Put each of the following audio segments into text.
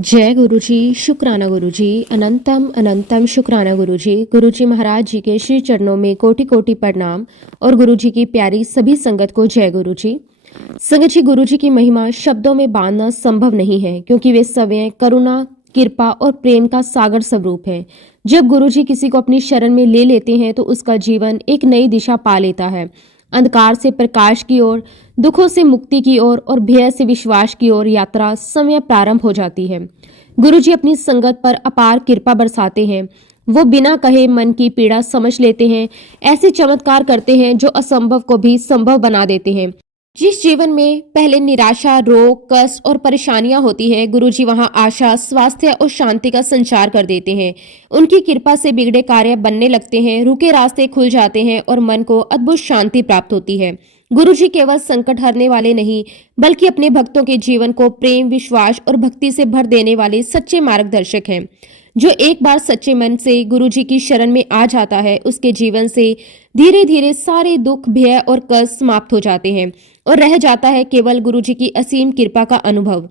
जय गुरुजी, शुक्राना गुरुजी, अनंतम अनंतम शुक्राना गुरुजी। गुरुजी महाराज जी के श्री चरणों में कोटि कोटि प्रणाम और गुरुजी की प्यारी सभी संगत को जय गुरुजी। संगत जी, गुरुजी की महिमा शब्दों में बांधना संभव नहीं है, क्योंकि वे सवयं करुणा, कृपा और प्रेम का सागर स्वरूप है। जब गुरुजी किसी को अपनी शरण में ले लेते हैं तो उसका जीवन एक नई दिशा पा लेता है। अंधकार से प्रकाश की ओर, दुखों से मुक्ति की ओर और भय से विश्वास की ओर यात्रा समय प्रारंभ हो जाती है। गुरुजी अपनी संगत पर अपार कृपा बरसाते हैं। वो बिना कहे मन की पीड़ा समझ लेते हैं। ऐसे चमत्कार करते हैं जो असंभव को भी संभव बना देते हैं। जिस जीवन में पहले निराशा, रोग, कष्ट और परेशानियां होती है, गुरुजी वहां आशा, स्वास्थ्य और शांति का संचार कर देते हैं। उनकी कृपा से बिगड़े कार्य बनने लगते हैं, रुके रास्ते खुल जाते हैं और मन को अद्भुत शांति प्राप्त होती है। गुरुजी केवल संकट हरने वाले नहीं, बल्कि अपने भक्तों के जीवन को प्रेम, विश्वास और भक्ति से भर देने वाले सच्चे मार्गदर्शक हैं। जो एक बार सच्चे मन से गुरुजी की शरण में आ जाता है, उसके जीवन से धीरे धीरे सारे दुख, भय और कष्ट समाप्त हो जाते हैं और रह जाता है केवल गुरुजी की असीम कृपा का अनुभव।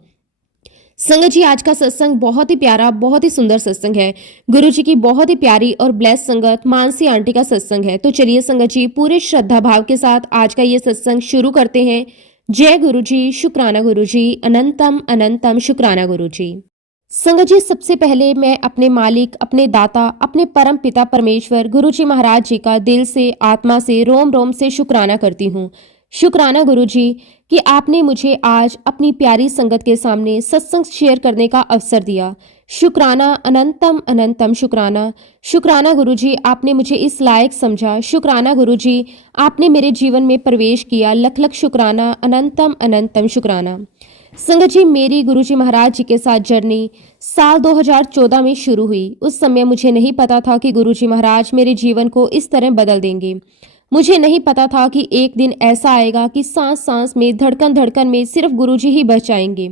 संगत जी, आज का सत्संग बहुत ही प्यारा, बहुत ही सुंदर सत्संग है। गुरुजी की बहुत ही प्यारी और ब्लेस संगत मानसी आंटी का सत्संग है। तो चलिए संगत जी, पूरे श्रद्धा भाव के साथ आज का ये सत्संग शुरू करते हैं। जय गुरुजी, शुक्राना गुरुजी, अनंतम अनंतम शुक्राना गुरुजी। संगत जी, सबसे पहले मैं अपने मालिक, अपने दाता, अपने परम पिता परमेश्वर गुरुजी महाराज जी का दिल से, आत्मा से, रोम रोम से शुक्राना करती हूँ। शुक्राना गुरुजी कि आपने मुझे आज अपनी प्यारी संगत के सामने सत्संग शेयर करने का अवसर दिया। शुक्राना, अनंतम अनंतम शुक्राना। शुक्राना गुरुजी, आपने मुझे इस लायक समझा। शुक्राना गुरुजी, आपने मेरे जीवन में प्रवेश किया। लख लख शुक्राना, अनंतम अनंतम शुक्राना। संगत जी, मेरी गुरुजी महाराज जी के साथ जर्नी साल 2014 में शुरू हुई। उस समय मुझे नहीं पता था कि गुरुजी महाराज मेरे जीवन को इस तरह बदल देंगे। मुझे नहीं पता था कि एक दिन ऐसा आएगा कि सांस सांस में, धड़कन धड़कन में सिर्फ गुरुजी ही बच जाएंगे।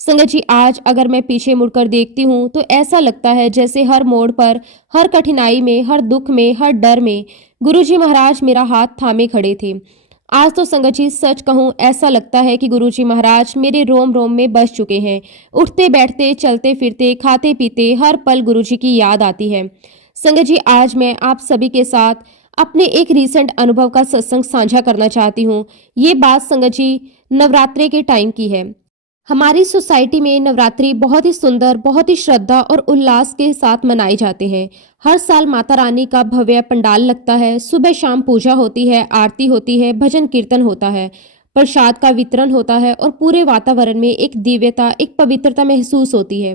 संगत जी, आज अगर मैं पीछे मुड़कर देखती हूँ तो ऐसा लगता है जैसे हर मोड़ पर, हर कठिनाई में, हर दुख में, हर डर में गुरुजी महाराज मेरा हाथ थामे खड़े थे। आज तो संगत जी, सच कहूँ, ऐसा लगता है कि गुरुजी महाराज मेरे रोम रोम में बस चुके हैं। उठते बैठते, चलते फिरते, खाते पीते हर पल गुरुजी की याद आती है। संगत जी, आज मैं आप सभी के साथ अपने एक रीसेंट अनुभव का सत्संग साझा करना चाहती हूँ। ये बात संगत जी नवरात्रे के टाइम की है। हमारी सोसाइटी में नवरात्रि बहुत ही सुंदर, बहुत ही श्रद्धा और उल्लास के साथ मनाए जाते हैं। हर साल माता रानी का भव्य पंडाल लगता है। सुबह शाम पूजा होती है, आरती होती है, भजन कीर्तन होता है, प्रसाद का वितरण होता है और पूरे वातावरण में एक दिव्यता, एक पवित्रता महसूस होती है।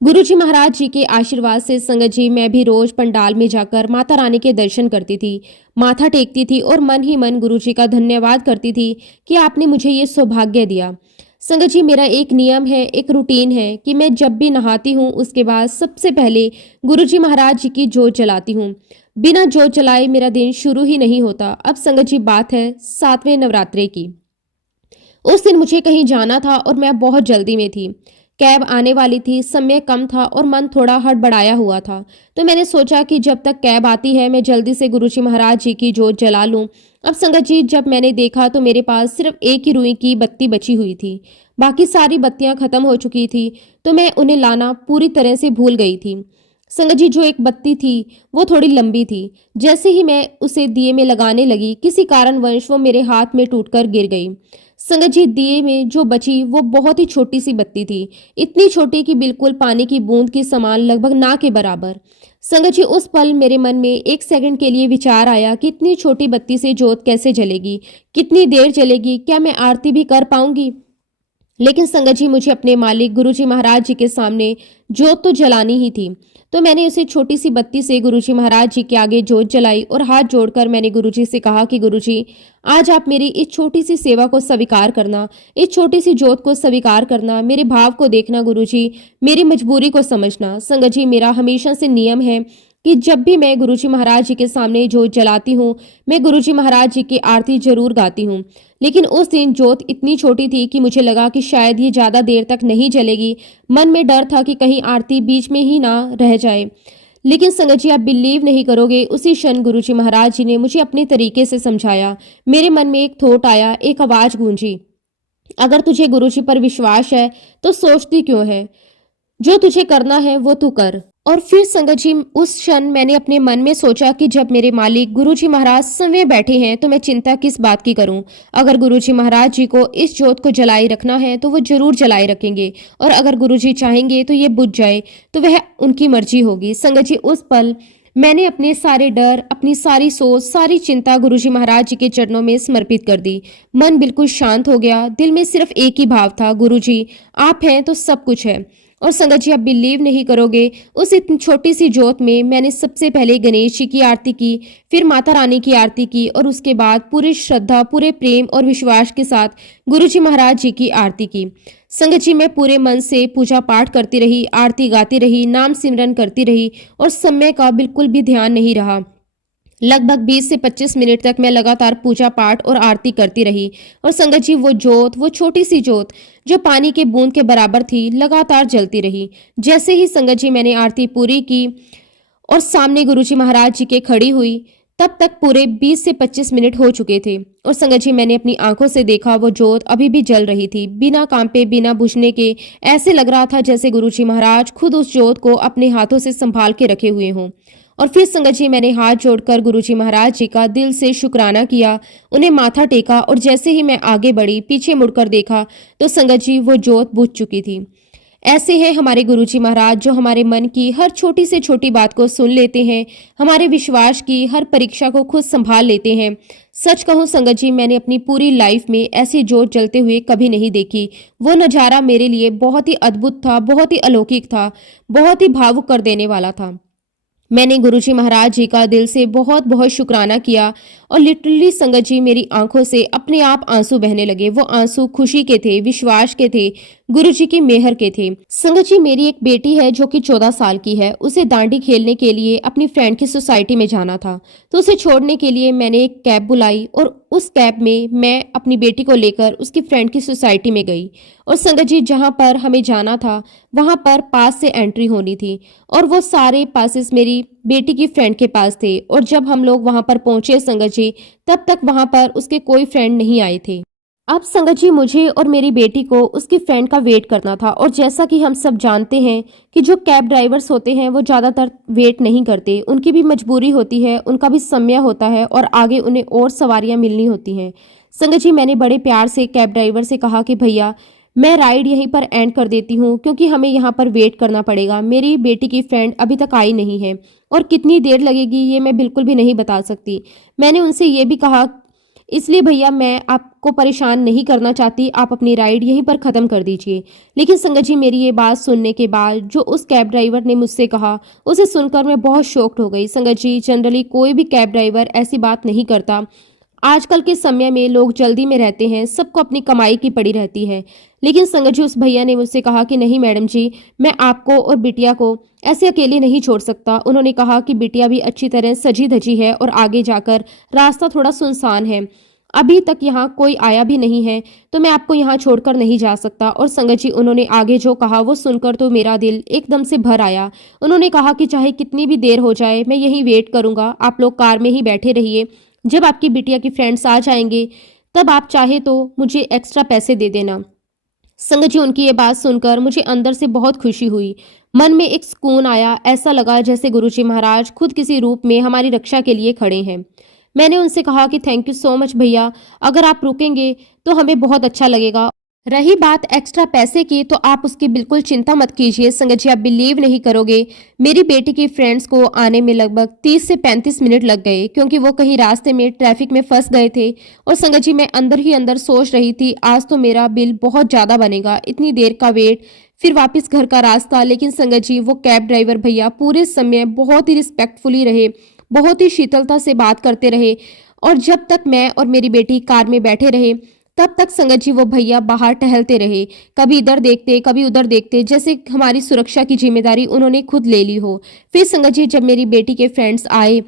गुरुजी महाराज जी के आशीर्वाद से संगत जी, मैं भी रोज पंडाल में जाकर माता रानी के दर्शन करती थी, माथा टेकती थी और मन ही मन गुरुजी का धन्यवाद करती थी कि आपने मुझे ये सौभाग्य दिया। संगत जी, मेरा एक नियम है, एक रूटीन है कि मैं जब भी नहाती हूँ उसके बाद सबसे पहले गुरुजी महाराज जी की जोत जलाती हूँ। बिना जोत जलाए मेरा दिन शुरू ही नहीं होता। अब संगत जी, बात है 7वें नवरात्रे की। उस दिन मुझे कहीं जाना था और मैं बहुत जल्दी में थी। कैब आने वाली थी, समय कम था और मन थोड़ा हड़बड़ाया हुआ था। तो मैंने सोचा कि जब तक कैब आती है मैं जल्दी से गुरुजी महाराज जी की जोत जला लूं। अब संगत जी, जब मैंने देखा तो मेरे पास सिर्फ एक ही रुई की बत्ती बची हुई थी। बाकी सारी बत्तियां खत्म हो चुकी थी, तो मैं उन्हें लाना पूरी तरह से भूल गई थी। संगत जी, जो एक बत्ती थी वो थोड़ी लंबी थी। जैसे ही मैं उसे दिए में लगाने लगी, किसी कारणवश वो मेरे हाथ में टूटकर गिर गई। संगत जी, दिए में जो बची वो बहुत ही छोटी सी बत्ती थी, इतनी छोटी कि बिल्कुल पानी की बूंद के समान, लगभग ना के बराबर। संगत जी, उस पल मेरे मन में एक सेकंड के लिए विचार आया कि इतनी छोटी बत्ती से जोत कैसे जलेगी, कितनी देर जलेगी, क्या मैं आरती भी कर पाऊंगी। लेकिन संगत जी, मुझे अपने मालिक गुरुजी महाराज जी के सामने जोत तो जलानी ही थी। तो मैंने उसे छोटी सी बत्ती से गुरुजी महाराज जी के आगे जोत जलाई और हाथ जोड़कर मैंने गुरुजी से कहा कि गुरुजी, आज आप मेरी इस छोटी सी सेवा को स्वीकार करना, इस छोटी सी जोत को स्वीकार करना, मेरे भाव को देखना गुरुजी, मेरी मजबूरी को समझना। संगत जी, मेरा हमेशा से नियम है कि जब भी मैं गुरुजी महाराज जी के सामने जोत जलाती हूँ, मैं गुरुजी महाराज जी की आरती जरूर गाती हूँ। लेकिन उस दिन जोत इतनी छोटी थी कि मुझे लगा कि शायद ये ज़्यादा देर तक नहीं जलेगी। मन में डर था कि कहीं आरती बीच में ही ना रह जाए। लेकिन संगत जी, आप बिलीव नहीं करोगे, उसी क्षण गुरुजी महाराज जी ने मुझे अपने तरीके से समझाया। मेरे मन में एक थॉट आया, एक आवाज़ गूंजी, अगर तुझे गुरुजी पर विश्वास है तो सोचती क्यों है। जो तुझे करना है वो तू कर। और फिर संगत जी उस क्षण मैंने अपने मन में सोचा कि जब मेरे मालिक गुरुजी महाराज स्वयं बैठे हैं तो मैं चिंता किस बात की करूं। अगर गुरुजी महाराज जी को इस जोत को जलाए रखना है तो वो जरूर जलाए रखेंगे, और अगर गुरुजी चाहेंगे तो ये बुझ जाए तो वह उनकी मर्जी होगी। संगत जी उस पल मैंने अपने सारे डर, अपनी सारी सोच, सारी चिंता गुरुजी महाराज जी के चरणों में समर्पित कर दी। मन बिल्कुल शांत हो गया। दिल में सिर्फ एक ही भाव था, गुरुजी आप हैं तो सब कुछ है। और संगत जी आप बिलीव नहीं करोगे, उस इतनी छोटी सी जोत में मैंने सबसे पहले गणेश जी की आरती की, फिर माता रानी की आरती की, और उसके बाद पूरी श्रद्धा, पूरे प्रेम और विश्वास के साथ गुरुजी महाराज जी की आरती की। संगत जी मैं पूरे मन से पूजा पाठ करती रही, आरती गाती रही, नाम सिमरन करती रही, और समय का बिल्कुल भी ध्यान नहीं रहा। लगभग 20 से 25 मिनट तक मैं लगातार पूजा पाठ और आरती करती रही। और संगत जी वो जोत, वो छोटी सी जोत जो पानी के बूंद के बराबर थी, लगातार जलती रही। जैसे ही संगत जी मैंने आरती पूरी की और सामने गुरुजी महाराज जी के खड़ी हुई, तब तक पूरे 20 से 25 मिनट हो चुके थे। और संगत जी मैंने अपनी आंखों से देखा वो जोत अभी भी जल रही थी, बिना कांपे, बिना बुझने के। ऐसे लग रहा था जैसे गुरुजी महाराज खुद उस जोत को अपने हाथों से संभाल के रखे हुए हों। और फिर संगत जी मैंने हाथ जोड़कर गुरुजी महाराज जी का दिल से शुक्राना किया, उन्हें माथा टेका, और जैसे ही मैं आगे बढ़ी, पीछे मुड़कर देखा तो संगत जी वो जोत बुझ चुकी थी। ऐसे हैं हमारे गुरुजी महाराज जो हमारे मन की हर छोटी से छोटी बात को सुन लेते हैं, हमारे विश्वास की हर परीक्षा को खुद संभाल लेते हैं। सच कहूं संगत जी मैंने अपनी पूरी लाइफ में ऐसी जोत जलते हुए कभी नहीं देखी। वो नज़ारा मेरे लिए बहुत ही अद्भुत था, बहुत ही अलौकिक था, बहुत ही भावुक कर देने वाला था। मैंने गुरुजी महाराज जी का दिल से बहुत बहुत शुक्राना किया, और लिटरली संगत जी मेरी आंखों से अपने आप आंसू बहने लगे। वो आंसू खुशी के थे, विश्वास के थे, गुरुजी की मेहर के थे। संगत जी मेरी एक बेटी है जो कि 14 साल की है। उसे दांडी खेलने के लिए अपनी फ्रेंड की सोसाइटी में जाना था, तो उसे छोड़ने के लिए मैंने एक कैब बुलाई, और उस कैब में मैं अपनी बेटी को लेकर उसकी फ्रेंड की सोसाइटी में गई। और संगत जी जहाँ पर हमें जाना था वहाँ पर पास से एंट्री होनी थी, और वो सारे पासेस मेरी बेटी की फ्रेंड के पास थे। और जब हम लोग वहाँ पर पहुंचे संगत जी, तब तक वहाँ पर उसके कोई फ्रेंड नहीं आए थे। अब संगत जी मुझे और मेरी बेटी को उसकी फ्रेंड का वेट करना था, और जैसा कि हम सब जानते हैं कि जो कैब ड्राइवर्स होते हैं वो ज़्यादातर वेट नहीं करते, उनकी भी मजबूरी होती है, उनका भी समय होता है, और आगे उन्हें और सवारियां मिलनी होती हैं। संगत जी मैंने बड़े प्यार से कैब ड्राइवर से कहा कि भैया मैं राइड यहीं पर एंड कर देती हूँ, क्योंकि हमें यहाँ पर वेट करना पड़ेगा। मेरी बेटी की फ्रेंड अभी तक आई नहीं है, और कितनी देर लगेगी ये मैं बिल्कुल भी नहीं बता सकती। मैंने उनसे ये भी कहा, इसलिए भैया मैं आपको परेशान नहीं करना चाहती, आप अपनी राइड यहीं पर ख़त्म कर दीजिए। लेकिन संगत जी मेरी ये बात सुनने के बाद जो उस कैब ड्राइवर ने मुझसे कहा, उसे सुनकर मैं बहुत शॉक्ड हो गई। संगत जी जनरली कोई भी कैब ड्राइवर ऐसी बात नहीं करता। आजकल के समय में लोग जल्दी में रहते हैं, सबको अपनी कमाई की पड़ी रहती है। लेकिन संगत जी उस भैया ने मुझसे कहा कि नहीं मैडम जी, मैं आपको और बिटिया को ऐसे अकेले नहीं छोड़ सकता। उन्होंने कहा कि बिटिया भी अच्छी तरह सजी धजी है, और आगे जाकर रास्ता थोड़ा सुनसान है, अभी तक यहाँ कोई आया भी नहीं है, तो मैं आपको यहाँ छोड़कर नहीं जा सकता। और संगत जी उन्होंने आगे जो कहा वो सुनकर तो मेरा दिल एकदम से भर आया। उन्होंने कहा कि चाहे कितनी भी देर हो जाए मैं यहीं वेट करूँगा, आप लोग कार में ही बैठे रहिए, जब आपकी बिटिया की फ्रेंड्स आ जाएंगे तब आप चाहे तो मुझे एक्स्ट्रा पैसे दे देना। संगत जी उनकी ये बात सुनकर मुझे अंदर से बहुत खुशी हुई, मन में एक सुकून आया। ऐसा लगा जैसे गुरुजी महाराज खुद किसी रूप में हमारी रक्षा के लिए खड़े हैं। मैंने उनसे कहा कि थैंक यू सो मच भैया, अगर आप रुकेंगे तो हमें बहुत अच्छा लगेगा। रही बात एक्स्ट्रा पैसे की, तो आप उसकी बिल्कुल चिंता मत कीजिए। संगत जी आप बिलीव नहीं करोगे, मेरी बेटी की फ्रेंड्स को आने में लगभग 30 से 35 मिनट लग गए, क्योंकि वो कहीं रास्ते में ट्रैफिक में फंस गए थे। और संगत जी मैं अंदर ही अंदर सोच रही थी आज तो मेरा बिल बहुत ज़्यादा बनेगा, इतनी देर का वेट, फिर वापस घर का रास्ता। लेकिन संगत जी वो कैब ड्राइवर भैया पूरे समय बहुत ही रिस्पेक्टफुली रहे, बहुत ही शीतलता से बात करते रहे, और जब तक मैं और मेरी बेटी कार में बैठे रहे तब तक संगत जी वो भैया बाहर टहलते रहे, कभी इधर देखते कभी उधर देखते, जैसे हमारी सुरक्षा की जिम्मेदारी उन्होंने खुद ले ली हो। फिर संगत जी जब मेरी बेटी के फ्रेंड्स आए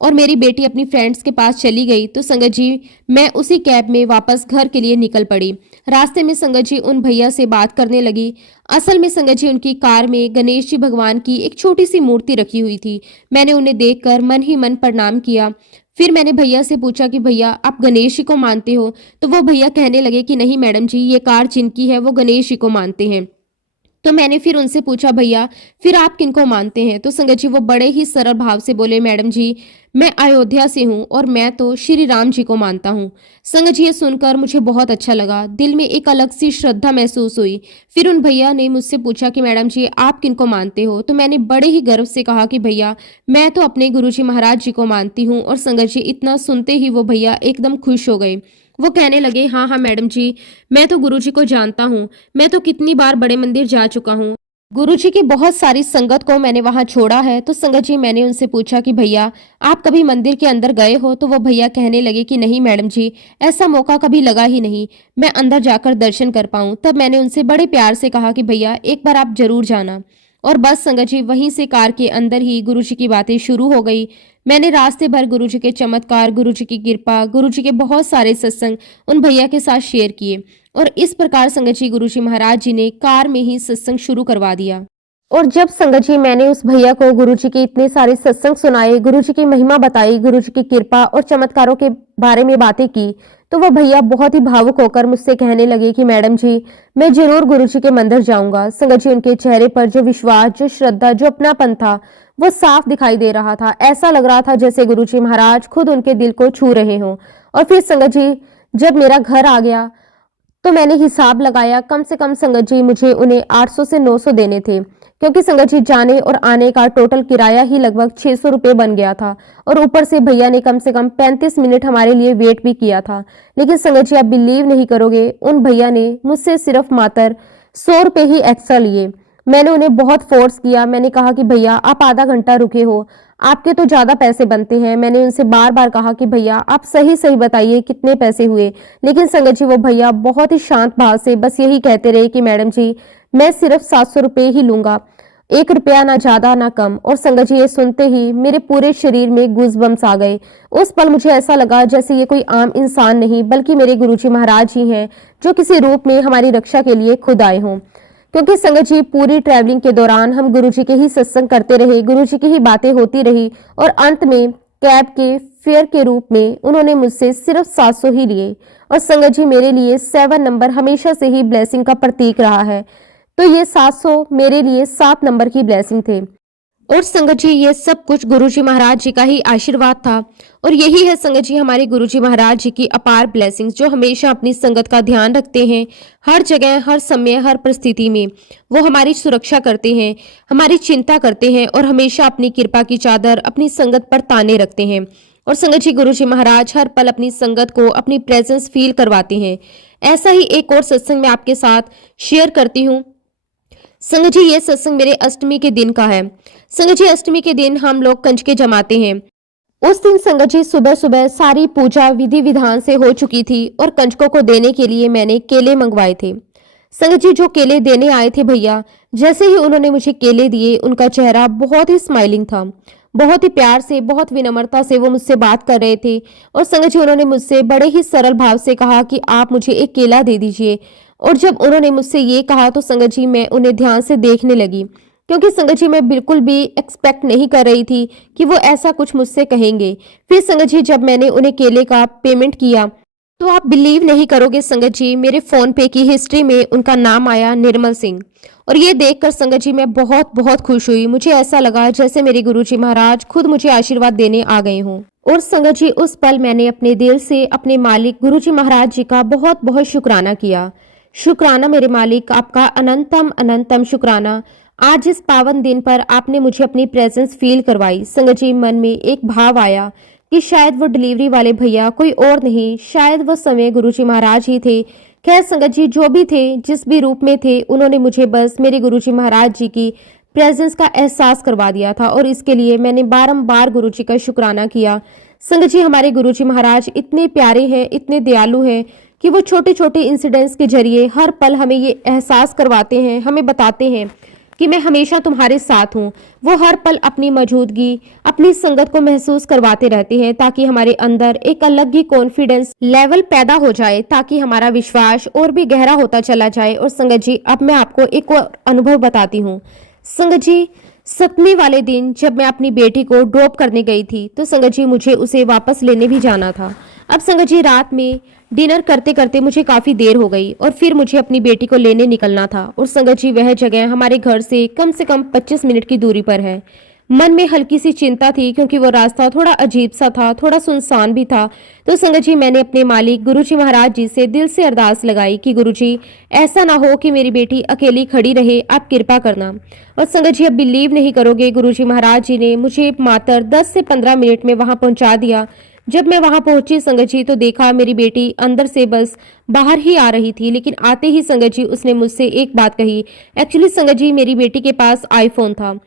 और मेरी बेटी अपनी फ्रेंड्स के पास चली गई, तो संगत जी मैं उसी कैब में वापस घर के लिए निकल पड़ी। रास्ते में संगत जी उन भैया से बात करने लगी। असल में संगत जी उनकी कार में गणेश जी भगवान की एक छोटी सी मूर्ति रखी हुई थी। मैंने उन्हें देखकर मन ही मन प्रणाम किया। फिर मैंने भैया से पूछा कि भैया आप गणेश जी को मानते हो? तो वो भैया कहने लगे कि नहीं मैडम जी, ये कार जिनकी है वो गणेश जी को मानते हैं। तो मैंने फिर उनसे पूछा, भैया फिर आप किनको मानते हैं? तो संगत जी वो बड़े ही सरल भाव से बोले, मैडम जी मैं अयोध्या से हूँ और मैं तो श्री राम जी को मानता हूँ। संगत जी ये सुनकर मुझे बहुत अच्छा लगा, दिल में एक अलग सी श्रद्धा महसूस हुई। फिर उन भैया ने मुझसे पूछा कि मैडम जी आप किनको मानते हो? तो मैंने बड़े ही गर्व से कहा कि भैया मैं तो अपने गुरुजी महाराज जी को मानती हूँ। और संगत जी इतना सुनते ही वो भैया एकदम खुश हो गए। वो कहने लगे, हाँ हाँ मैडम जी, मैं तो गुरुजी को जानता हूँ, मैं तो कितनी बार बड़े मंदिर जा चुका हूँ, गुरुजी की बहुत सारी संगत को मैंने वहां छोड़ा है। तो संगत जी मैंने उनसे पूछा कि भैया आप कभी मंदिर के अंदर गए हो? तो वो भैया कहने लगे कि नहीं मैडम जी, ऐसा मौका कभी लगा ही नहीं मैं अंदर जाकर दर्शन कर पाऊं। तब मैंने उनसे बड़े प्यार से कहा कि भैया एक बार आप जरूर जाना। और बस संगत जी वहीं से कार के अंदर ही गुरुजी की बातें शुरू हो गई। मैंने रास्ते भर गुरुजी के चमत्कार, गुरुजी की कृपा, गुरुजी के बहुत सारे सत्संग उन भैया के साथ शेयर किए। और इस प्रकार संगत जी गुरुजी महाराज जी ने कार में ही सत्संग शुरू करवा दिया। और जब संगत जी मैंने उस भैया को गुरुजी के इतने सारे सत्संग सुनाए, गुरुजी की महिमा बताई, गुरुजी की कृपा और चमत्कारों के बारे में बातें की, तो वह भैया बहुत ही भावुक होकर मुझसे कहने लगे कि मैडम जी मैं जरूर गुरुजी के मंदिर जाऊंगा। संगत जी उनके चेहरे पर जो विश्वास, जो श्रद्धा, जो अपनापन था वो साफ दिखाई दे रहा था। ऐसा लग रहा था जैसे गुरुजी महाराज खुद उनके दिल को छू रहे हों। और फिर संगत जी जब मेरा घर आ गया तो मैंने हिसाब लगाया, कम से कम संगत जी मुझे उन्हें 800 से 900 देने थे, क्योंकि संगत जी जाने और आने का टोटल किराया ही लगभग 600 रुपये बन गया था। और ऊपर से भैया ने कम से कम 35 मिनट हमारे लिए वेट भी किया था। लेकिन संगत जी आप बिलीव नहीं करोगे, उन भैया ने मुझसे सिर्फ मात्र 100 रुपये ही एक्स्ट्रा लिए। मैंने उन्हें बहुत फोर्स किया, मैंने कहा कि भैया आप आधा घंटा रुके हो, आपके तो ज्यादा पैसे बनते हैं। मैंने उनसे बार बार कहा कि भैया आप सही सही बताइए कितने पैसे हुए। लेकिन संगत जी वो भैया बहुत ही शांत भाव से बस यही कहते रहे कि मैडम जी मैं सिर्फ 700 रुपये ही लूंगा, 1 रुपया ना ज्यादा ना कम। और संगत जी ये सुनते ही मेरे पूरे शरीर में गूज़बम्स आ गए। उस पल मुझे ऐसा लगा जैसे ये कोई आम इंसान नहीं बल्कि मेरे गुरुजी महाराज ही हैं, जो किसी रूप में हमारी रक्षा के लिए खुद आए हों। क्योंकि संगत जी पूरी ट्रैवलिंग के दौरान हम गुरुजी के ही सत्संग करते रहे, गुरुजी की ही बातें होती रही और अंत में कैब के फेयर के रूप में उन्होंने मुझसे सिर्फ 700 ही लिए। और संगत जी मेरे लिए 7 नंबर हमेशा से ही ब्लेसिंग का प्रतीक रहा है, तो ये 700 मेरे लिए 7 नंबर की ब्लेसिंग थे। और संगत जी ये सब कुछ गुरुजी महाराज जी का ही आशीर्वाद था। और यही है संगत जी हमारे गुरुजी महाराज जी की अपार ब्लेसिंग्स, जो हमेशा अपनी संगत का ध्यान रखते हैं, हर जगह, हर समय, हर परिस्थिति में वो हमारी सुरक्षा करते हैं, हमारी चिंता करते हैं और हमेशा अपनी कृपा की चादर अपनी संगत पर ताने रखते हैं। और संगत जी गुरुजी महाराज हर पल अपनी संगत को अपनी प्रेजेंस फील करवाते हैं। ऐसा ही एक और सत्संग मैं आपके साथ शेयर करती हूँ। संगत जी ये सत्संग मेरे अष्टमी के दिन का है। संगत जी अष्टमी के दिन हम लोग कंजके जमाते हैं। उस दिन संगत जी सुबह सुबह सारी पूजा विधि विधान से हो चुकी थी और कंजकों को देने के लिए मैंने केले मंगवाए थे। संगत जी जो केले देने आए थे भैया, जैसे ही उन्होंने मुझे केले दिए उनका चेहरा बहुत ही स्माइलिंग था, बहुत ही प्यार से, बहुत विनम्रता से वो मुझसे बात कर रहे थे। और संगत जी उन्होंने मुझसे बड़े ही सरल भाव से कहा कि आप मुझे एक केला दे दीजिए। और जब उन्होंने मुझसे ये कहा तो संगत जी मैं उन्हें ध्यान से देखने लगी, क्योंकि संगत जी मैं बिल्कुल भी एक्सपेक्ट नहीं कर रही थी कि वो ऐसा कुछ मुझसे कहेंगे। फिर संगत जी जब मैंने उन्हें केले का पेमेंट किया तो आप बिलीव नहीं करोगे संगत जी, मेरे फोन पे की हिस्ट्री में उनका नाम आया निर्मल सिंह। और ये देखकर संगत जी मैं बहुत बहुत खुश हुई। मुझे ऐसा लगा जैसे मेरे गुरुजी महाराज खुद मुझे आशीर्वाद देने आ गए हों। और संगत जी उस पल मैंने अपने दिल से अपने मालिक गुरुजी महाराज जी का बहुत बहुत शुक्राना किया। शुक्राना मेरे मालिक, आपका अनंतम अनंतम शुक्राना। आज इस पावन दिन पर आपने मुझे अपनी प्रेजेंस फील करवाई। संगत जी मन में एक भाव आया कि शायद वो डिलीवरी वाले भैया कोई और नहीं, शायद वो समय गुरुजी महाराज ही थे। खैर संगत जी जो भी थे, जिस भी रूप में थे, उन्होंने मुझे बस मेरे गुरुजी महाराज जी की प्रेजेंस का एहसास करवा दिया था और इसके लिए मैंने बारंबार गुरुजी का शुक्राना किया। संगत जी हमारे गुरुजी महाराज इतने प्यारे हैं, इतने दयालु हैं कि वो छोटे छोटे इंसिडेंट्स के जरिए हर पल हमें ये एहसास करवाते हैं, हमें बताते हैं कि मैं हमेशा तुम्हारे साथ हूँ। वो हर पल अपनी मौजूदगी, अपनी संगत को महसूस करवाते रहते हैं ताकि हमारे अंदर एक अलग ही कॉन्फिडेंस लेवल पैदा हो जाए, ताकि हमारा विश्वास और भी गहरा होता चला जाए। और संगत जी अब मैं आपको एक और अनुभव बताती हूँ। संगत जी 7वीं वाले दिन जब मैं अपनी बेटी को ड्रॉप करने गई थी तो संगत जी मुझे उसे वापस लेने भी जाना था। अब संगत जी रात में डिनर करते करते मुझे काफ़ी देर हो गई और फिर मुझे अपनी बेटी को लेने निकलना था। और संगत जी वह जगह हमारे घर से कम 25 मिनट की दूरी पर है। मन में हल्की सी चिंता थी क्योंकि वो रास्ता थोड़ा अजीब सा था, थोड़ा सुनसान भी था। तो संगत जी मैंने अपने मालिक गुरुजी महाराज जी से दिल से अरदास लगाई कि गुरुजी ऐसा ना हो कि मेरी बेटी अकेली खड़ी रहे, आप कृपा करना। और संगत जी अब बिलीव नहीं करोगे, गुरुजी महाराज जी ने मुझे मात्र 10 से 15 मिनट में वहां पहुंचा दिया। जब मैं वहां पहुंची संगत जी तो देखा मेरी बेटी अंदर से बस बाहर ही आ रही थी, लेकिन आते ही संगत जी उसने मुझसे एक बात कही। एक्चुअली संगत जी मेरी बेटी के पास आईफोन था।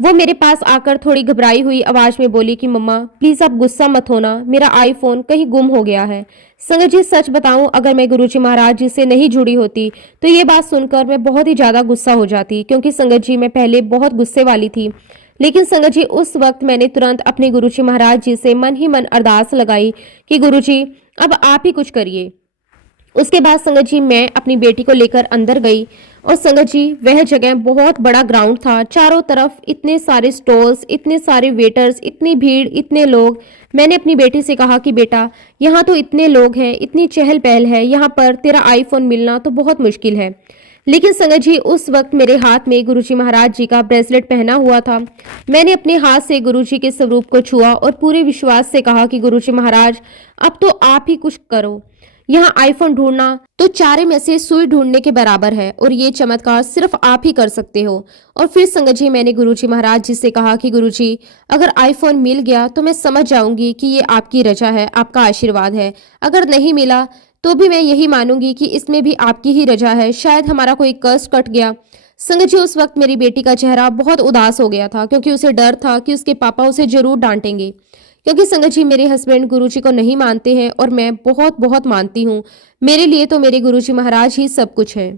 वो मेरे पास आकर थोड़ी घबराई हुई आवाज में बोली कि मम्मा प्लीज आप गुस्सा मत होना, मेरा आईफोन कहीं गुम हो गया है। संगत जी सच बताऊं, अगर मैं गुरुजी महाराज जी से नहीं जुड़ी होती तो ये बात सुनकर मैं बहुत ही ज्यादा गुस्सा हो जाती, क्योंकि संगत जी मैं पहले बहुत गुस्से वाली थी। लेकिन संगत जी उस वक्त मैंने तुरंत अपने गुरुजी महाराज जी से मन ही मन अरदास लगाई कि गुरुजी अब आप ही कुछ करिए। उसके बाद संगत जी मैं अपनी बेटी को लेकर अंदर गई और संगत जी वह जगह बहुत बड़ा ग्राउंड था, चारों तरफ इतने सारे स्टॉल्स, इतने सारे वेटर्स, इतनी भीड़, इतने लोग। मैंने अपनी बेटी से कहा कि बेटा यहाँ तो इतने लोग हैं, इतनी चहल पहल है, यहाँ पर तेरा आईफोन मिलना तो बहुत मुश्किल है। लेकिन संगत जी उस वक्त मेरे हाथ में गुरुजी महाराज जी का ब्रेसलेट पहना हुआ था। मैंने अपने हाथ से गुरुजी के स्वरूप को छुआ और पूरे विश्वास से कहा कि गुरुजी महाराज अब तो आप ही कुछ करो। यहाँ आईफोन ढूंढना तो चारे में से सुई ढूंढने के बराबर है और ये चमत्कार सिर्फ आप ही कर सकते हो। और फिर संगत जी मैंने गुरुजी महाराज जी से कहा कि गुरुजी अगर आईफोन मिल गया तो मैं समझ जाऊंगी कि ये आपकी रजा है, आपका आशीर्वाद है। अगर नहीं मिला तो भी मैं यही मानूंगी कि इसमें भी आपकी ही रजा है, शायद हमारा कोई कष्ट कट गया। संगत जी उस वक्त मेरी बेटी का चेहरा बहुत उदास हो गया था, क्योंकि उसे डर था कि उसके पापा उसे जरूर डांटेंगे, क्योंकि संगत जी मेरे हस्बैंड गुरुजी को नहीं मानते हैं और मैं बहुत बहुत मानती हूँ। मेरे लिए तो मेरे गुरुजी महाराज ही सब कुछ है।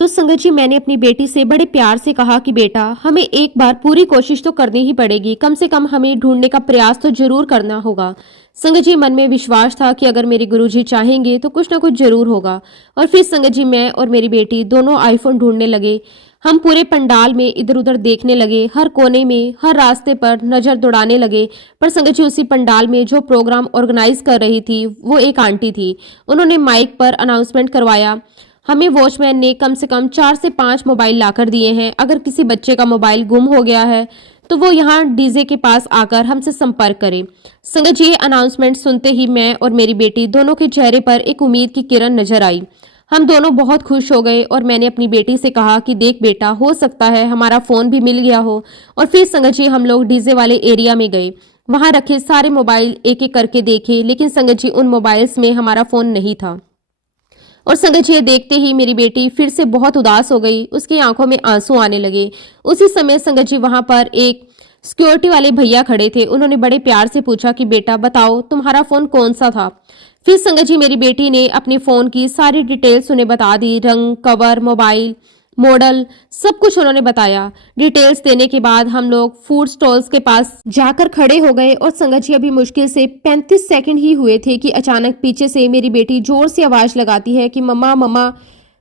तो संगत जी मैंने अपनी बेटी से बड़े प्यार से कहा कि बेटा हमें एक बार पूरी कोशिश तो करनी ही पड़ेगी, कम से कम हमें ढूंढने का प्रयास तो जरूर करना होगा। संगत जी मन में विश्वास था कि अगर मेरे गुरुजी चाहेंगे तो कुछ ना कुछ जरूर होगा। और फिर संगत जी मैं और मेरी बेटी दोनों आईफोन ढूंढने लगे। हम पूरे पंडाल में इधर उधर देखने लगे, हर कोने में, हर रास्ते पर नजर दौड़ाने लगे। पर संगत जी उसी पंडाल में जो प्रोग्राम ऑर्गेनाइज कर रही थी वो एक आंटी थी। उन्होंने माइक पर अनाउंसमेंट करवाया, हमें वॉचमैन ने कम से कम 4 से 5 मोबाइल लाकर दिए हैं। अगर किसी बच्चे का मोबाइल गुम हो गया है तो वो यहाँ डीजे के पास आकर हमसे संपर्क करे। संगत जी ये अनाउंसमेंट सुनते ही मैं और मेरी बेटी दोनों के चेहरे पर एक उम्मीद की किरण नजर आई। हम दोनों बहुत खुश हो गए और मैंने अपनी बेटी से कहा कि देख बेटा, हो सकता है हमारा फोन भी मिल गया हो। और फिर संगत जी हम लोग डीजे वाले एरिया में गए, वहां रखे सारे मोबाइल एक एक करके देखे, लेकिन संगत जी उन मोबाइल्स में हमारा फोन नहीं था। और संगत जी देखते ही मेरी बेटी फिर से बहुत उदास हो गई, उसकी आंखों में आंसू आने लगे। उसी समय संगत जी वहां पर एक सिक्योरिटी वाले भैया खड़े थे। उन्होंने बड़े प्यार से पूछा कि बेटा बताओ तुम्हारा फोन कौन सा था। फिर संगत जी मेरी बेटी ने अपने फोन की सारी डिटेल्स उन्हें बता दी, रंग, कवर, मोबाइल, मॉडल, सब कुछ उन्होंने बताया। डिटेल्स देने के बाद हम लोग फूड स्टॉल्स के पास जाकर खड़े हो गए और संगत जी अभी मुश्किल से 35 सेकंड ही हुए थे कि अचानक पीछे से मेरी बेटी जोर से आवाज लगाती है कि मम्मा मम्मा,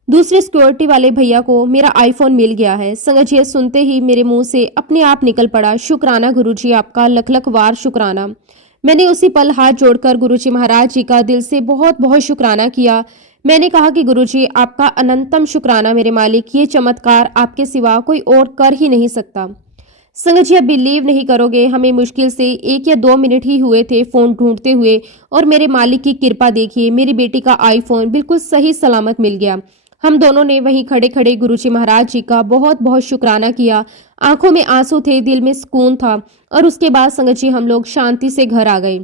दूसरे सिक्योरिटी वाले भैया को मेरा आईफोन मिल गया है। संगत जी सुनते ही मेरे मुंह से अपने आप निकल पड़ा, शुक्राना गुरुजी, आपका लख लख वार शुक्राना। मैंने उसी पल हाथ जोड़कर गुरुजी महाराज जी का दिल से बहुत बहुत शुक्राना किया। मैंने कहा कि गुरुजी आपका अनंतम शुक्राना मेरे मालिक, ये चमत्कार आपके सिवा कोई और कर ही नहीं सकता। संगत जी आप बिलीव नहीं करोगे, हमें मुश्किल से 1 या 2 मिनट ही हुए थे फोन ढूंढते हुए, और मेरे मालिक की कृपा देखिए, मेरी बेटी का आईफोन बिल्कुल सही सलामत मिल गया। हम दोनों ने वहीं खड़े खड़े गुरुजी महाराज जी का बहुत बहुत शुक्राना किया। आंखों में आंसू थे, दिल में सुकून था। और उसके बाद संगत जी हम लोग शांति से घर आ गए।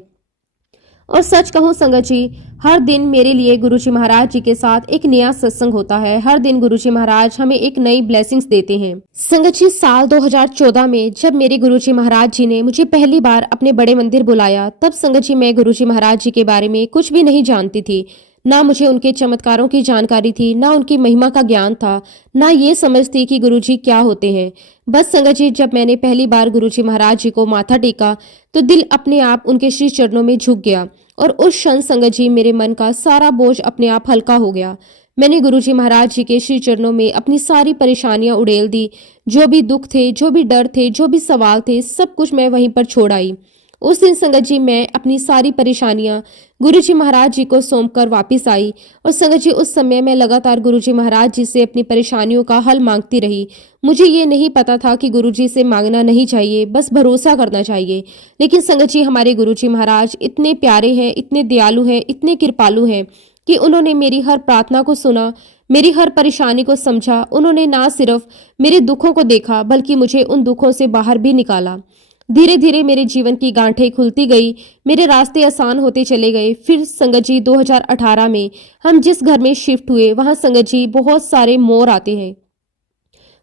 और सच कहूं संगत जी, हर दिन मेरे लिए गुरुजी महाराज जी के साथ एक नया सत्संग होता है। हर दिन गुरुजी महाराज हमें एक नई ब्लेसिंग्स देते हैं। संगत जी साल 2014 में जब मेरे गुरुजी महाराज जी ने मुझे पहली बार अपने बड़े मंदिर बुलाया, तब संगत जी मैं गुरुजी महाराज जी के बारे में कुछ भी नहीं जानती थी। ना मुझे उनके चमत्कारों की जानकारी थी, ना उनकी महिमा का ज्ञान था, ना ये समझ थी कि गुरुजी क्या होते हैं। बस संगत जी जब मैंने पहली बार गुरुजी महाराज जी को माथा टेका तो दिल अपने आप उनके श्री चरणों में झुक गया, और उस क्षण संगत जी मेरे मन का सारा बोझ अपने आप हल्का हो गया। मैंने गुरुजी महाराज जी के श्री चरणों में अपनी सारी परेशानियां उड़ेल दी। जो भी दुख थे, जो भी डर थे, जो भी सवाल थे, सब कुछ मैं वहीं पर छोड़ आई। उस दिन संगत जी मैं अपनी सारी परेशानियां गुरु जी महाराज जी को सौंप कर वापिस आई और संगत जी उस समय मैं लगातार गुरु जी महाराज जी से अपनी परेशानियों का हल मांगती रही। मुझे ये नहीं पता था कि गुरु जी से मांगना नहीं चाहिए, बस भरोसा करना चाहिए। लेकिन संगत जी हमारे गुरु जी महाराज इतने प्यारे हैं, इतने दयालु हैं, इतने कृपालु हैं कि उन्होंने मेरी हर प्रार्थना को सुना, मेरी हर परेशानी को समझा। उन्होंने ना सिर्फ मेरे दुखों को देखा बल्कि मुझे उन दुखों से बाहर भी निकाला। धीरे धीरे मेरे जीवन की गांठें खुलती गई, मेरे रास्ते आसान होते चले गए। फिर संगत जी 2018 में हम जिस घर में शिफ्ट हुए वहां संगत जी बहुत सारे मोर आते हैं।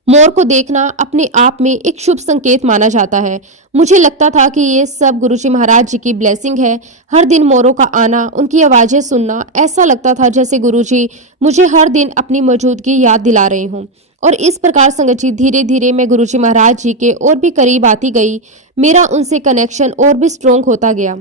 मोर को देखना अपने आप में एक शुभ संकेत माना जाता है। मुझे लगता था कि ये सब गुरुजी महाराज जी की ब्लेसिंग है। हर दिन मोरों का आना, उनकी आवाजें सुनना, ऐसा लगता था जैसे गुरुजी मुझे हर दिन अपनी मौजूदगी याद दिला रहे हों। और इस प्रकार संगत जी धीरे धीरे मैं गुरुजी महाराज जी के और भी करीब आती गई। मेरा उनसे कनेक्शन और भी स्ट्रोंग होता गया।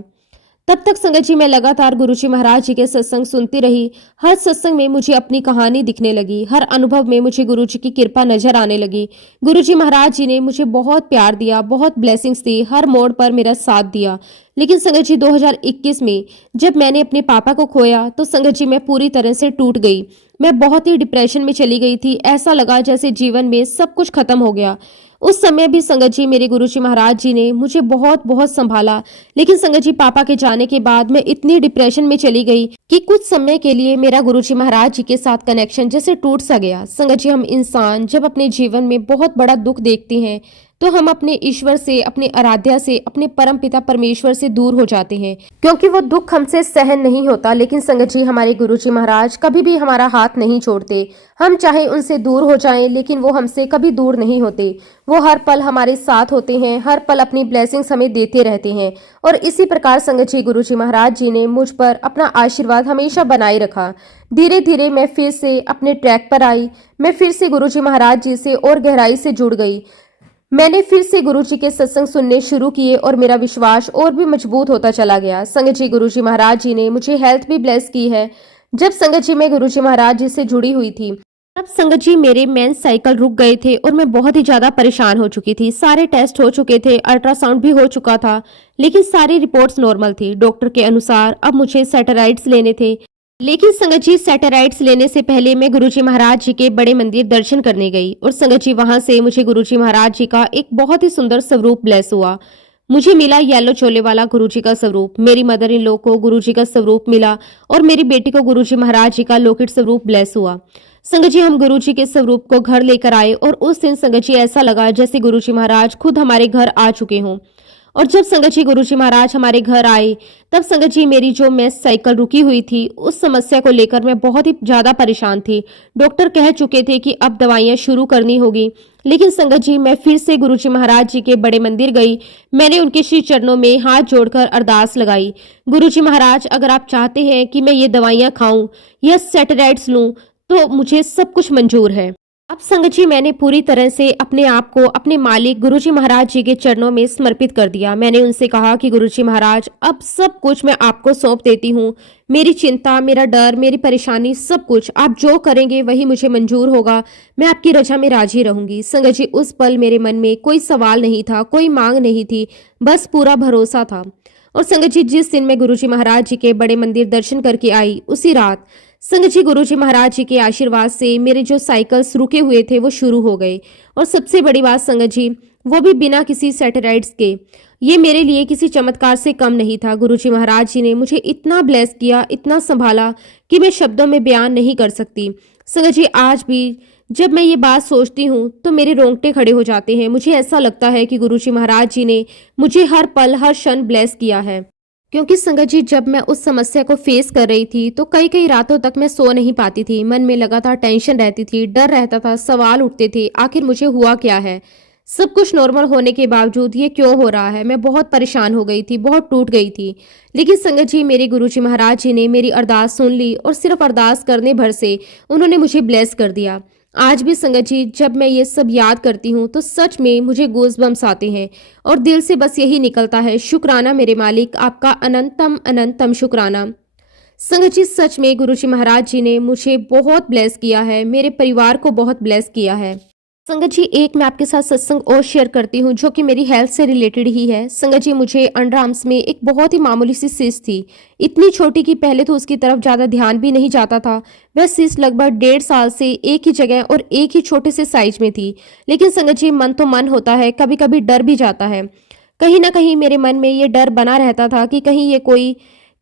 तब तक संगत जी मैं लगातार गुरुजी महाराज जी के सत्संग सुनती रही। हर सत्संग में मुझे अपनी कहानी दिखने लगी, हर अनुभव में मुझे गुरुजी की कृपा नजर आने लगी। गुरुजी महाराज जी ने मुझे बहुत प्यार दिया, बहुत ब्लेसिंग्स दी, हर मोड़ पर मेरा साथ दिया। लेकिन संगत जी 2021 में जब मैंने अपने पापा को खोया तो संगत जी मैं पूरी तरह से टूट गई। मैं बहुत ही डिप्रेशन में चली गई थी। ऐसा लगा जैसे जीवन में सब कुछ खत्म हो गया। उस समय भी संगत जी मेरे गुरुजी महाराज जी ने मुझे बहुत बहुत संभाला। लेकिन संगत जी पापा के जाने के बाद मैं इतनी डिप्रेशन में चली गई कि कुछ समय के लिए मेरा गुरुजी महाराज जी के साथ कनेक्शन जैसे टूट सा गया। संगत जी हम इंसान जब अपने जीवन में बहुत बड़ा दुख देखते हैं तो हम अपने ईश्वर से, अपने आराध्या से, अपने परम पिता परमेश्वर से दूर हो जाते हैं क्योंकि वो दुख हमसे सहन नहीं होता। लेकिन संगत जी हमारे गुरुजी महाराज कभी भी हमारा हाथ नहीं छोड़ते। हम चाहे उनसे दूर हो जाएं लेकिन वो हमसे कभी दूर नहीं होते। वो हर पल हमारे साथ होते हैं, हर पल अपनी ब्लेसिंग्स हमें देते रहते हैं। और इसी प्रकार संगत जी गुरुजी महाराज जी ने मुझ पर अपना आशीर्वाद हमेशा बनाए रखा। धीरे धीरे मैं फिर से अपने ट्रैक पर आई। मैं फिर से गुरुजी महाराज जी से और गहराई से जुड़ गई। मैंने फिर से गुरुजी के सत्संग सुनने शुरू किए और मेरा विश्वास और भी मजबूत होता चला गया। संगत जी गुरुजी महाराज जी ने मुझे हेल्थ भी ब्लेस की है। जब संगत जी मैं गुरुजी महाराज जी से जुड़ी हुई थी तब संगत जी मेरे मेंस साइकिल रुक गए थे और मैं बहुत ही ज्यादा परेशान हो चुकी थी। सारे टेस्ट हो चुके थे, अल्ट्रासाउंड भी हो चुका था, लेकिन सारी रिपोर्ट्स नॉर्मल थी। डॉक्टर के अनुसार अब मुझे सेटेराइड्स लेने थे। लेकिन संगत जी सेटेराइड्स लेने से पहले मैं गुरुजी महाराज जी के बड़े मंदिर दर्शन करने गई और संगत जी वहां से मुझे गुरुजी महाराज जी का एक बहुत ही सुंदर स्वरूप ब्लेस हुआ। मुझे मिला येलो चोले वाला गुरुजी का स्वरूप। मेरी मदर इन लॉ को गुरुजी का स्वरूप मिला और मेरी बेटी को गुरुजी महाराज जी का लॉकेट स्वरूप ब्लेस हुआ। संगत जी हम गुरुजी के स्वरूप को घर लेकर आए और उस दिन संगत जी ऐसा लगा जैसे गुरुजी महाराज खुद हमारे घर आ चुके हों। और जब संगत जी गुरुजी महाराज हमारे घर आए तब संगत जी मेरी जो मेस साइकिल रुकी हुई थी उस समस्या को लेकर मैं बहुत ही ज्यादा परेशान थी। डॉक्टर कह चुके थे कि अब दवाइयां शुरू करनी होगी। लेकिन संगत जी मैं फिर से गुरुजी महाराज जी के बड़े मंदिर गई। मैंने उनके श्री चरणों में हाथ जोड़कर अरदास लगाई, गुरुजी महाराज अगर आप चाहते हैं कि मैं ये दवाइयां खाऊं या सेटेराइड्स लूं तो मुझे सब कुछ मंजूर है। अब संगत जी मैंने पूरी तरह से अपने आप को अपने मालिक गुरुजी महाराज जी के चरणों में समर्पित कर दिया। मैंने उनसे कहा कि गुरुजी महाराज अब सब कुछ मैं आपको सौंप देती हूँ। मेरी चिंता, मेरा डर, मेरी परेशानी, सब कुछ आप जो करेंगे वही मुझे मंजूर होगा। मैं आपकी रजा में राजी रहूंगी। संगत जी उस पल मेरे मन में कोई सवाल नहीं था, कोई मांग नहीं थी, बस पूरा भरोसा था। और संगत जी जिस दिन मैं गुरुजी महाराज जी के बड़े मंदिर दर्शन करके आई उसी रात संगत जी गुरुजी महाराज जी के आशीर्वाद से मेरे जो साइकिल्स रुके हुए थे वो शुरू हो गए। और सबसे बड़ी बात संगत जी वो भी बिना किसी सेटेराइड्स के। ये मेरे लिए किसी चमत्कार से कम नहीं था। गुरुजी महाराज जी ने मुझे इतना ब्लेस किया, इतना संभाला कि मैं शब्दों में बयान नहीं कर सकती। संगत जी आज भी जब मैं ये बात सोचती हूँ तो मेरे रोंगटे खड़े हो जाते हैं। मुझे ऐसा लगता है कि गुरुजी महाराज जी ने मुझे हर पल हर क्षण ब्लेस किया है। क्योंकि संगत जी जब मैं उस समस्या को फेस कर रही थी तो कई कई रातों तक मैं सो नहीं पाती थी। मन में लगातार टेंशन रहती थी, डर रहता था, सवाल उठते थे आखिर मुझे हुआ क्या है। सब कुछ नॉर्मल होने के बावजूद ये क्यों हो रहा है। मैं बहुत परेशान हो गई थी, बहुत टूट गई थी। लेकिन संगत जी मेरे गुरुजी महाराज जी ने मेरी अरदास सुन ली और सिर्फ अरदास करने भर से उन्होंने मुझे ब्लेस कर दिया। आज भी संगत जी जब मैं ये सब याद करती हूँ तो सच में मुझे गूज़बम्स आते हैं और दिल से बस यही निकलता है, शुक्राना मेरे मालिक, आपका अनंतम अनंतम शुक्राना। संगत जी सच में गुरुजी महाराज जी ने मुझे बहुत ब्लेस किया है, मेरे परिवार को बहुत ब्लेस किया है। संगत जी, एक मैं आपके साथ सत्संग और शेयर करती हूँ जो कि मेरी हेल्थ से रिलेटेड ही है। संगत जी, मुझे अंडर आर्म्स में एक बहुत ही मामूली सी सिस्ट थी। इतनी छोटी कि पहले तो उसकी तरफ ज़्यादा ध्यान भी नहीं जाता था। वह सिस्ट लगभग 1.5 साल से एक ही जगह और एक ही छोटे से साइज में थी। लेकिन संगत जी, मन तो मन होता है, कभी कभी डर भी जाता है। कहीं ना कहीं मेरे मन में ये डर बना रहता था कि कहीं ये कोई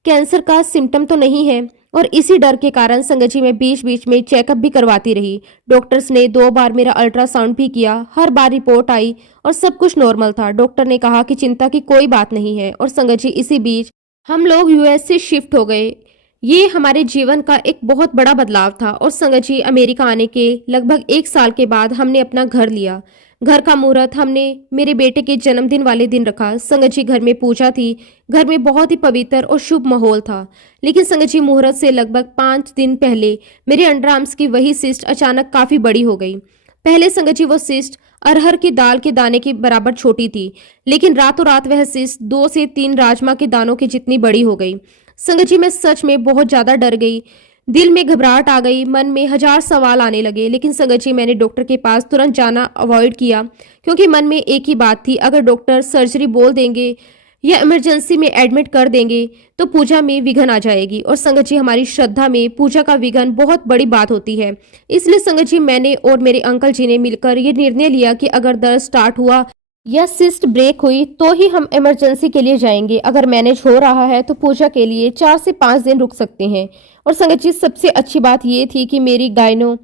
कैंसर का सिम्टम तो नहीं है। और इसी डर के कारण संगत जी, मैं बीच बीच में चेकअप भी करवाती रही। डॉक्टर्स ने 2 बार मेरा अल्ट्रासाउंड भी किया। हर बार रिपोर्ट आई और सब कुछ नॉर्मल था। डॉक्टर ने कहा कि चिंता की कोई बात नहीं है। और संगत जी, इसी बीच हम लोग यूएस से शिफ्ट हो गए। ये हमारे जीवन का एक बहुत बड़ा बदलाव था। और संगत जी, अमेरिका आने के लगभग 1 साल के बाद हमने अपना घर लिया। घर का मुहूर्त हमने मेरे बेटे के जन्मदिन वाले दिन रखा। संगत जी, घर में पूजा थी। घर में बहुत ही पवित्र और शुभ माहौल था। लेकिन संगत जी, मुहूर्त से लगभग 5 दिन पहले मेरे अंडर आर्म्स की वही सिस्ट अचानक काफी बड़ी हो गई। पहले संगत जी, वो सिस्ट अरहर की दाल के दाने के बराबर छोटी थी। लेकिन रातों रात वह सिस्ट 2 से 3 राजमा के दानों की जितनी बड़ी हो गई। संगत जी, मैं सच में बहुत ज्यादा डर गई। दिल में घबराहट आ गई, मन में हजार सवाल आने लगे। लेकिन संगत जी, मैंने डॉक्टर के पास तुरंत जाना अवॉइड किया, क्योंकि मन में एक ही बात थी, अगर डॉक्टर सर्जरी बोल देंगे या इमरजेंसी में एडमिट कर देंगे तो पूजा में विघन आ जाएगी। और संगत जी, हमारी श्रद्धा में पूजा का विघन बहुत बड़ी बात होती है। इसलिए संगत जी, मैंने और मेरे अंकल जी ने मिलकर ये निर्णय लिया कि अगर दर्द स्टार्ट हुआ या सिस्ट ब्रेक हुई तो ही हम इमरजेंसी के लिए जाएंगे। अगर मैनेज हो रहा है तो पूजा के लिए 4 से 5 दिन रुक सकते हैं। और संगत जी, सबसे अच्छी बात ये थी कि मेरी गायनो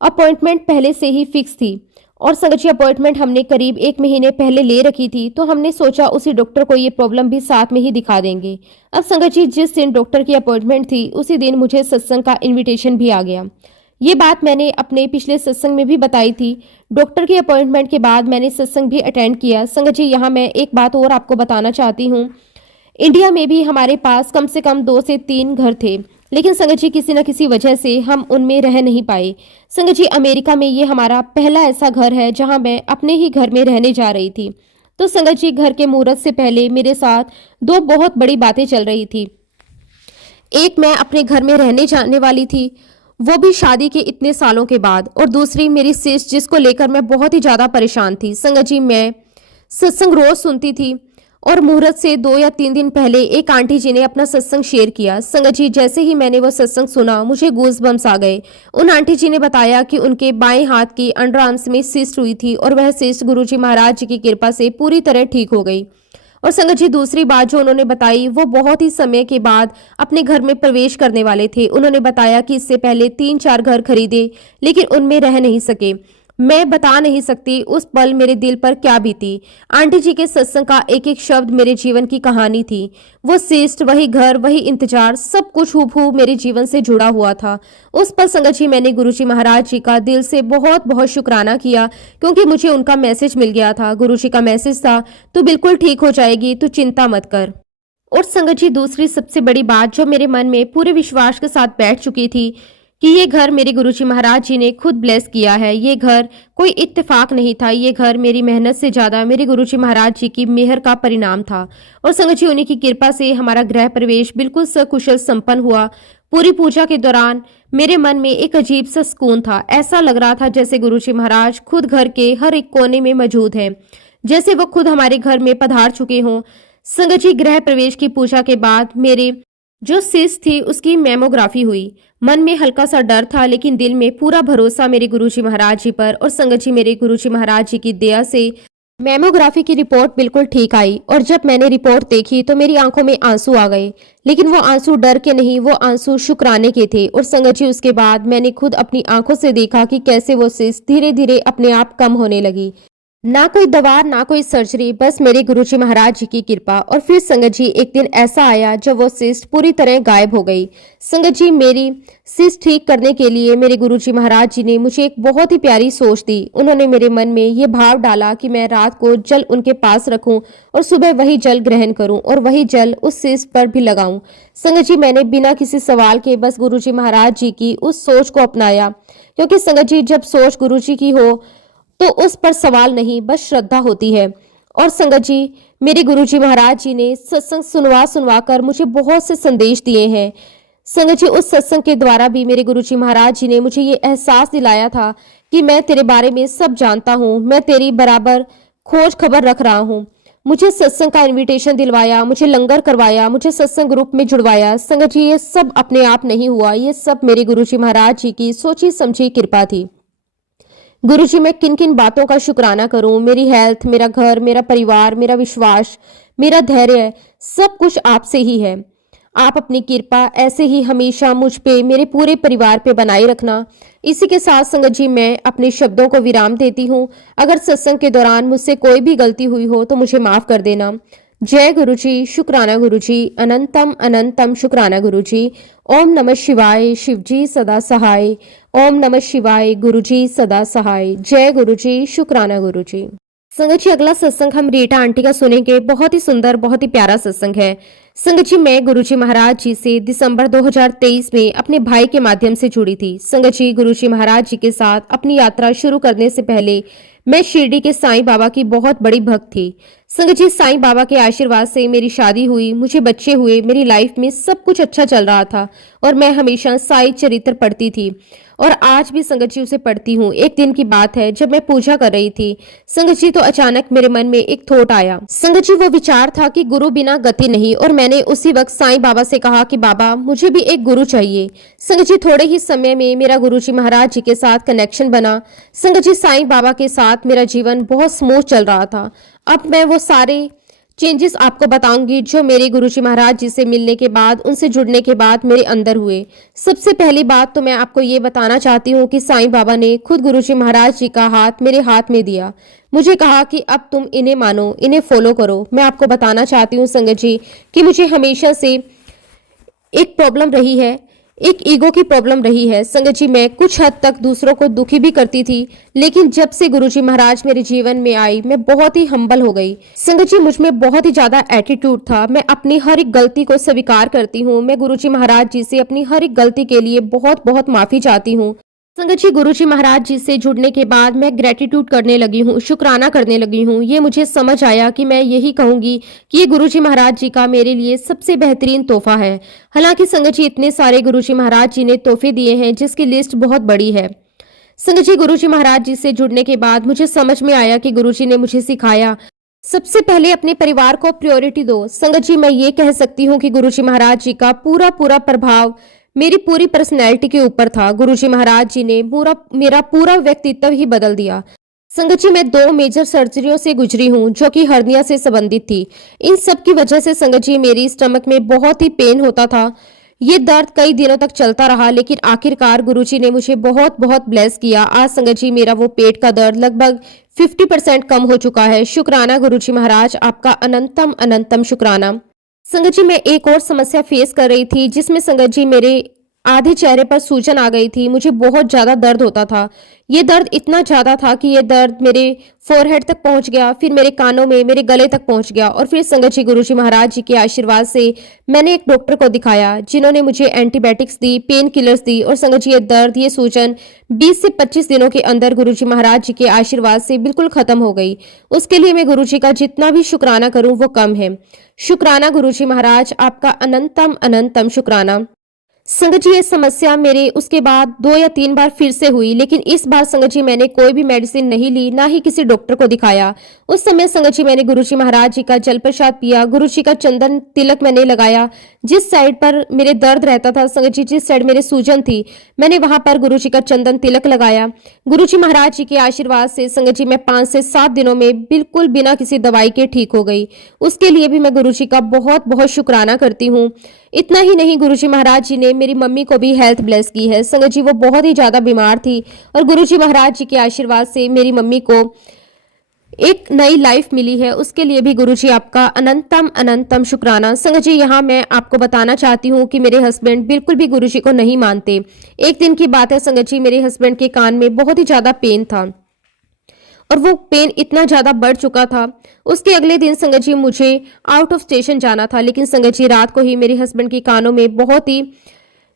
अपॉइंटमेंट पहले से ही फिक्स थी। और संगत जी, अपॉइंटमेंट हमने करीब 1 महीने पहले ले रखी थी, तो हमने सोचा उसी डॉक्टर को ये प्रॉब्लम भी साथ में ही दिखा देंगे। अब संगत जी, जिस दिन डॉक्टर की अपॉइंटमेंट थी उसी दिन मुझे सत्संग का इनविटेशन भी आ गया। ये बात मैंने अपने पिछले सत्संग में भी बताई थी। डॉक्टर की अपॉइंटमेंट के बाद मैंने सत्संग भी अटेंड किया। संगत जी, यहाँ मैं एक बात और आपको बताना चाहती हूँ। इंडिया में भी हमारे पास कम से कम 2 से 3 घर थे। लेकिन संगत जी, किसी न किसी वजह से हम उनमें रह नहीं पाए। संगत जी, अमेरिका में ये हमारा पहला ऐसा घर है जहां मैं अपने ही घर में रहने जा रही थी। तो संगत जी, घर के मुहूर्त से पहले मेरे साथ 2 बहुत बड़ी बातें चल रही थी। एक, मैं अपने घर में रहने जाने वाली थी, वो भी शादी के इतने सालों के बाद। और दूसरी, मेरी सिस्ट, जिसको लेकर मैं बहुत ही ज्यादा परेशान थी। संगत जी, मैं सत्संग रोज सुनती थी और मुहूर्त से 2 या 3 दिन पहले एक आंटी जी ने अपना सत्संग शेयर किया। संगत जी, जैसे ही मैंने वो सत्संग सुना मुझे गूज बम्स आ गए। उन आंटी जी ने बताया कि उनके बाएं हाथ की अंडर आर्म्स में सिस्ट हुई थी और वह सिस्ट गुरुजी महाराज जी की कृपा से पूरी तरह ठीक हो गई। और संगत जी, दूसरी बात जो उन्होंने बताई, वो बहुत ही समय के बाद अपने घर में प्रवेश करने वाले थे। उन्होंने बताया कि इससे पहले 3-4 घर खरीदे लेकिन उनमें रह नहीं सके। मैं बता नहीं सकती उस पल मेरे दिल पर क्या बीती। आंटी जी के सत्संग का एक एक शब्द मेरे जीवन की कहानी थी। वो सिस्ट, वही घर, वही इंतजार, सब कुछ हूबहू मेरे जीवन से जुड़ा हुआ था। उस पल संगत जी, मैंने गुरुजी महाराज जी का दिल से बहुत बहुत शुक्राना किया, क्योंकि मुझे उनका मैसेज मिल गया था। गुरुजी का मैसेज था, तू बिल्कुल ठीक हो जाएगी, तू चिंता मत कर। और संगत जी, दूसरी सबसे बड़ी बात जो मेरे मन में पूरे विश्वास के साथ बैठ चुकी थी कि ये घर मेरे गुरुजी महाराज जी ने खुद ब्लेस किया है। ये घर कोई इत्तेफाक नहीं था, ये घर मेरी मेहनत से ज्यादा मेरे गुरुजी महाराज जी की मेहर का परिणाम था। और संगत जी, उन्हीं की कृपा से हमारा गृह प्रवेश बिल्कुल सकुशल संपन्न हुआ। पूरी पूजा के दौरान मेरे मन में एक अजीब सा सुकून था। ऐसा लग रहा था जैसे गुरुजी महाराज खुद घर के हर एक कोने में मौजूद है, जैसे वो खुद हमारे घर में पधार चुके हों। संगत जी, गृह प्रवेश की पूजा के बाद मेरे जो सिस थी उसकी मैमोग्राफी हुई। मन में हल्का सा डर था, लेकिन दिल में पूरा भरोसा मेरे गुरुजी महाराज जी पर। और संगत जी, मेरे गुरुजी महाराज जी की दया से मैमोग्राफी की रिपोर्ट बिल्कुल ठीक आई। और जब मैंने रिपोर्ट देखी तो मेरी आंखों में आंसू आ गए। लेकिन वो आंसू डर के नहीं, वो आंसू शुक्राने के थे। और संगत जी, उसके बाद मैंने खुद अपनी आंखों से देखा कि कैसे वो सिस धीरे धीरे अपने आप कम होने लगी। ना कोई दवा, ना कोई सर्जरी, बस मेरे गुरुजी महाराज जी की कृपा। और फिर संगत जी, एक दिन ऐसा आया जब वो सिस्ट पूरी तरह गायब हो गई। संगत जी, मेरी सिस्ट ठीक करने के लिए मेरे गुरुजी महाराज जी ने मुझे एक बहुत ही प्यारी सोच दी। उन्होंने मेरे मन में ये भाव डाला कि मैं रात को जल उनके पास रखूं और सुबह वही जल ग्रहण करूं और वही जल उस सिस्ट पर भी लगाऊं। संगत जी, मैंने बिना किसी सवाल के बस गुरुजी महाराज जी की उस सोच को अपनाया, क्योंकि संगत जी, जब सोच गुरुजी की हो तो उस पर सवाल नहीं, बस श्रद्धा होती है। और संगत जी, मेरे गुरुजी महाराज जी ने सत्संग सुनवा सुनवा कर मुझे बहुत से संदेश दिए हैं। संगत जी, उस सत्संग के द्वारा भी मेरे गुरुजी महाराज जी ने मुझे ये एहसास दिलाया था कि मैं तेरे बारे में सब जानता हूँ, मैं तेरी बराबर खोज खबर रख रहा हूँ। मुझे सत्संग का इनविटेशन दिलवाया, मुझे लंगर करवाया, मुझे सत्संग ग्रुप में जुड़वाया। संगत जी, ये सब अपने आप नहीं हुआ, ये सब मेरे गुरुजी महाराज जी की सोची समझी कृपा थी। गुरुजी, मैं किन किन बातों का शुक्राना करूं? मेरी हेल्थ, मेरा घर, मेरा परिवार, मेरा विश्वास, मेरा धैर्य, सब कुछ आपसे ही है। आप अपनी कृपा ऐसे ही हमेशा मुझ पे, मेरे पूरे परिवार पे बनाए रखना। इसी के साथ संगत जी, मैं अपने शब्दों को विराम देती हूँ। अगर सत्संग के दौरान मुझसे कोई भी गलती हुई हो तो मुझे माफ कर देना। जय गुरुजी, शुक्राना गुरुजी, अनंतम अनंतम शुक्राना गुरुजी। ओम नमः शिवाय, शिवजी सदा सहाय। ओम नमः शिवाय, गुरुजी सदा सहाय। जय गुरुजी, शुक्राना गुरुजी। संगत जी, अगला सत्संग हम रीटा आंटी का सुनेंगे। बहुत ही सुंदर, बहुत ही प्यारा सत्संग है। संगत जी, मैं गुरुजी महाराज जी से दिसंबर 2023 में अपने भाई के माध्यम से जुड़ी थी। संगत जी, गुरुजी महाराज जी के साथ अपनी यात्रा शुरू करने से पहले मैं शिरडी के साईं बाबा की बहुत बड़ी भक्त थी। संगत जी, साईं बाबा के आशीर्वाद से मेरी शादी हुई, मुझे बच्चे हुए, मेरी लाइफ में सब कुछ अच्छा चल रहा था और मैं हमेशा साईं चरित्र पढ़ती थी और आज भी संगत जी उसे पढ़ती हूँ। एक दिन की बात है, जब मैं पूजा कर रही थी संगत जी, तो अचानक मेरे मन में एक थॉट आया। संगत जी, वो विचार था कि गुरु बिना गति नहीं, और मैंने उसी वक्त साईं बाबा से कहा कि बाबा, मुझे भी एक गुरु चाहिए। संगत जी, थोड़े ही समय में मेरा गुरुजी महाराज जी के साथ कनेक्शन बना। संगत जी, साईं बाबा के साथ मेरा जीवन बहुत स्मूथ चल रहा था। अब मैं वो सारे चेंजेस आपको बताऊंगी जो मेरे गुरुजी महाराज जी से मिलने के बाद, उनसे जुड़ने के बाद मेरे अंदर हुए। सबसे पहली बात तो मैं आपको ये बताना चाहती हूँ कि साईं बाबा ने खुद गुरुजी महाराज जी का हाथ मेरे हाथ में दिया। मुझे कहा कि अब तुम इन्हें मानो, इन्हें फॉलो करो। मैं आपको बताना चाहती हूँ संगत जी कि मुझे हमेशा से एक प्रॉब्लम रही है, एक ईगो की प्रॉब्लम रही है। संगत जी, मैं कुछ हद तक दूसरों को दुखी भी करती थी, लेकिन जब से गुरुजी महाराज मेरे जीवन में आई, मैं बहुत ही हम्बल हो गई। संगत जी, मुझ में बहुत ही ज्यादा एटीट्यूड था। मैं अपनी हर एक गलती को स्वीकार करती हूँ। मैं गुरुजी महाराज जी से अपनी हर एक गलती के लिए बहुत बहुत माफी चाहती हूँ। संगत जी, गुरुजी महाराज जी से जुड़ने के बाद मैं ग्रेटिट्यूड करने लगी हूँ, शुक्राना करने लगी हूँ। ये मुझे समझ आया कि मैं यही कहूंगी कि ये गुरुजी महाराज जी का मेरे लिए सबसे बेहतरीन तोहफा है। हालांकि संगत जी, इतने सारे गुरुजी महाराज जी ने तोहफे दिए हैं जिसकी लिस्ट बहुत बड़ी है। संगत जी, गुरुजी महाराज जी से जुड़ने के बाद मुझे समझ में आया कि गुरुजी ने मुझे सिखाया, सबसे पहले अपने परिवार को प्रायोरिटी दो। संगत जी, मैं ये कह सकती हूँ कि गुरुजी महाराज जी का पूरा पूरा प्रभाव मेरी पूरी पर्सनैलिटी के ऊपर था। गुरुजी महाराज जी ने मेरा पूरा व्यक्तित्व ही बदल दिया। संगत जी, मैं 2 मेजर सर्जरियों से गुजरी हूँ जो कि हर्निया से संबंधित थी। इन सब की वजह से संगत जी, मेरी स्टमक में बहुत ही पेन होता था। ये दर्द कई दिनों तक चलता रहा, लेकिन आखिरकार गुरुजी ने मुझे बहुत बहुत ब्लेस किया। आज संगत जी, मेरा वो पेट का दर्द लगभग 50% कम हो चुका है। शुक्राना गुरुजी महाराज, आपका अनंतम अनंतम शुक्राना। संगत जी, मैं एक और समस्या फेस कर रही थी जिसमें संगत जी मेरे आधे चेहरे पर सूजन आ गई थी। मुझे बहुत ज्यादा दर्द होता था। ये दर्द इतना ज्यादा था कि ये दर्द मेरे फोरहेड तक पहुंच गया, फिर मेरे कानों में, मेरे गले तक पहुंच गया। और फिर संगत जी, गुरुजी महाराज जी के आशीर्वाद से मैंने एक डॉक्टर को दिखाया जिन्होंने मुझे एंटीबायोटिक्स दी, पेन किलर्स दी, और संगत जी, ये दर्द, ये सूजन 20 से 25 दिनों के अंदर गुरुजी महाराज जी के आशीर्वाद से बिल्कुल खत्म हो गई। उसके लिए मैं गुरुजी का जितना भी शुक्राना करूं वो कम है। शुक्राना गुरुजी महाराज, आपका अनंतम अनंतम शुक्राना। संगत जी, ये समस्या मेरे उसके बाद 2 या 3 बार फिर से हुई, लेकिन इस बार संगत जी मैंने कोई भी मेडिसिन नहीं ली, ना ही किसी डॉक्टर को दिखाया। उस समय संगत जी, मैंने गुरुजी महाराज जी का जल प्रसाद पिया, गुरुजी का चंदन तिलक मैंने लगाया। जिस साइड पर मेरे दर्द रहता था संगत जी, जिस साइड मेरे सूजन थी, मैंने वहां पर गुरुजी का चंदन तिलक लगाया। गुरुजी महाराज जी के आशीर्वाद से संगत जी, मैं 5 से 7 दिनों में बिल्कुल बिना किसी दवाई के ठीक हो गई। उसके लिए भी मैं गुरुजी का बहुत बहुत शुक्राना करती हूँ। इतना ही नहीं, गुरुजी महाराज जी ने मेरी मम्मी को भी हेल्थ ब्लेस की है। संगत जी, वो बहुत ही ज्यादा बीमार थी और गुरुजी महाराज जी के आशीर्वाद से मेरी मम्मी को एक नई लाइफ मिली है। उसके लिए भी गुरुजी आपका अनंतम अनंतम शुक्राना। संगत जी, यहाँ मैं आपको बताना चाहती हूँ कि मेरे हस्बैंड बिल्कुल भी गुरुजी को नहीं मानते। एक दिन की बात है संगत जी, मेरे हस्बैंड के कान में बहुत ही ज्यादा पेन था और वो पेन इतना ज्यादा बढ़ चुका था। उसके अगले दिन संगत जी, मुझे आउट ऑफ स्टेशन जाना था, लेकिन संगत जी, रात को ही मेरे हस्बैंड के कानों में बहुत ही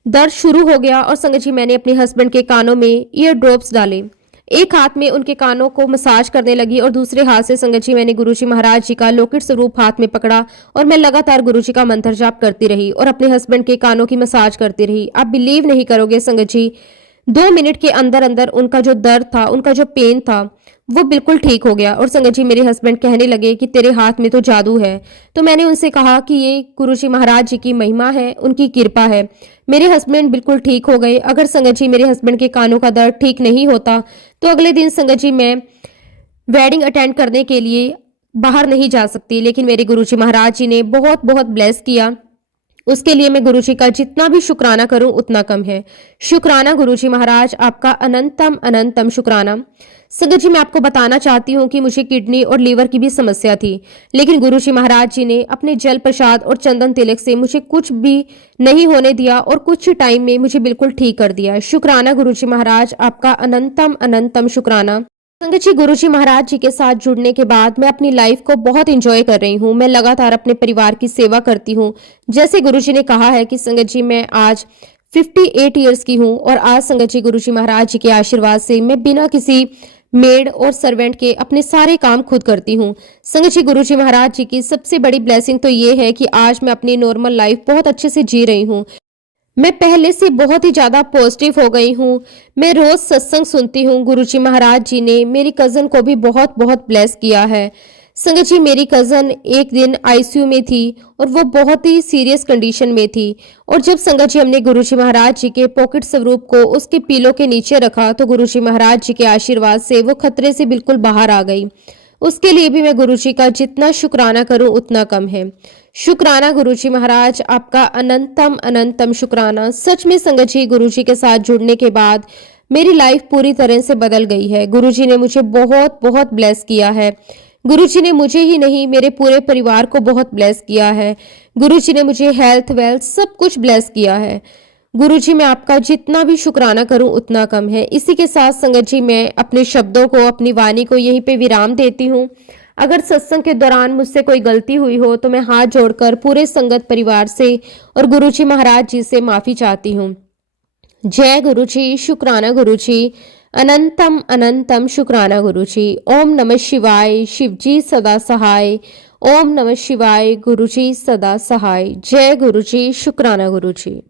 दर्द शुरू हो गया और संगत जी, मैंने अपने हस्बैंड के कानों में ईयर ड्रॉप्स डाले। एक हाथ में उनके कानों को मसाज करने लगी और दूसरे हाथ से संगत जी मैंने गुरुजी महाराज जी का लौकिक स्वरूप हाथ में पकड़ा और मैं लगातार गुरुजी का मंत्र जाप करती रही और अपने हस्बैंड के कानों की मसाज करती रही। आप बिलीव नहीं करोगे संगत जी, 2 मिनट के अंदर अंदर उनका जो दर्द था, उनका जो पेन था, वो बिल्कुल ठीक हो गया। और संगत जी मेरे हस्बैंड कहने लगे कि तेरे हाथ में तो जादू है। तो मैंने उनसे कहा कि ये गुरुजी महाराज जी की महिमा है, उनकी कृपा है। मेरे हस्बैंड बिल्कुल ठीक हो गए। अगर संगत जी मेरे हस्बैंड के कानों का दर्द ठीक नहीं होता तो अगले दिन संगत जी मैं वेडिंग अटेंड करने के लिए बाहर नहीं जा सकती, लेकिन मेरे गुरुजी महाराज जी ने बहुत बहुत ब्लेस किया। उसके लिए मैं गुरुजी का जितना भी शुक्राना करूं उतना कम है। शुक्राना गुरुजी महाराज, आपका अनंतम अनंतम शुक्राना। संगत जी मैं आपको बताना चाहती हूँ कि मुझे किडनी और लीवर की भी समस्या थी, लेकिन गुरुजी महाराज जी ने अपने जल प्रसाद और चंदन तिलक से मुझे कुछ भी नहीं होने दिया और कुछ टाइम में मुझे बिल्कुल ठीक कर दिया। शुक्राना गुरुजी महाराज, आपका अनंतम अनंतम शुक्राना। संगत जी गुरुजी महाराज जी के साथ जुड़ने के बाद मैं अपनी लाइफ को बहुत एंजॉय कर रही हूँ। मैं लगातार अपने परिवार की सेवा करती हूँ। जैसे गुरुजी ने कहा है कि संगत जी मैं आज 58 ईयर्स की हूँ और आज संगत जी गुरुजी महाराज जी के आशीर्वाद से मैं बिना किसी मेड और सर्वेंट के अपने सारे काम खुद करती हूँ। संगत जी गुरुजी महाराज जी की सबसे बड़ी ब्लेसिंग तो ये है कि आज मैं अपनी नॉर्मल लाइफ बहुत अच्छे से जी रही हूँ। मैं पहले से बहुत ही ज्यादा पॉजिटिव हो गई हूँ। मैं रोज सत्संग सुनती हूँ। गुरुजी महाराज जी ने मेरी कजन को भी बहुत बहुत ब्लेस किया है। संगत जी मेरी कजन एक दिन आईसीयू में थी और वो बहुत ही सीरियस कंडीशन में थी, और जब संगत जी हमने गुरुजी महाराज जी के पॉकेट स्वरूप को उसके पीलो के नीचे रखा तो गुरुजी महाराज जी के आशीर्वाद से वो खतरे से बिल्कुल बाहर आ गई। उसके लिए भी मैं गुरुजी का जितना शुक्राना करूं उतना कम है। शुक्राना गुरुजी महाराज, आपका अनंतम अनंतम शुक्राना। सच में संगत जी गुरुजी के साथ जुड़ने के बाद मेरी लाइफ पूरी तरह से बदल गई है। गुरुजी ने मुझे बहुत बहुत ब्लेस किया है। गुरुजी ने मुझे ही नहीं मेरे पूरे परिवार को बहुत ब्लेस किया है। गुरुजी ने मुझे हेल्थ वेल्थ सब कुछ ब्लेस किया है। गुरुजी मैं आपका जितना भी शुक्राना करूं उतना कम है। इसी के साथ संगत जी मैं अपने शब्दों को, अपनी वाणी को यहीं पे विराम देती हूँ। अगर सत्संग के दौरान मुझसे कोई गलती हुई हो तो मैं हाथ जोड़कर पूरे संगत परिवार से और गुरुजी महाराज जी से माफी चाहती हूँ। जय गुरुजी, शुक्राना गुरुजी, अनंतम अनंतम शुक्राना गुरुजी। ओम नमः शिवाय, शिवजी सदा सहाय। ओम नमः शिवाय, गुरुजी सदा सहाय। जय गुरुजी, शुक्राना गुरुजी।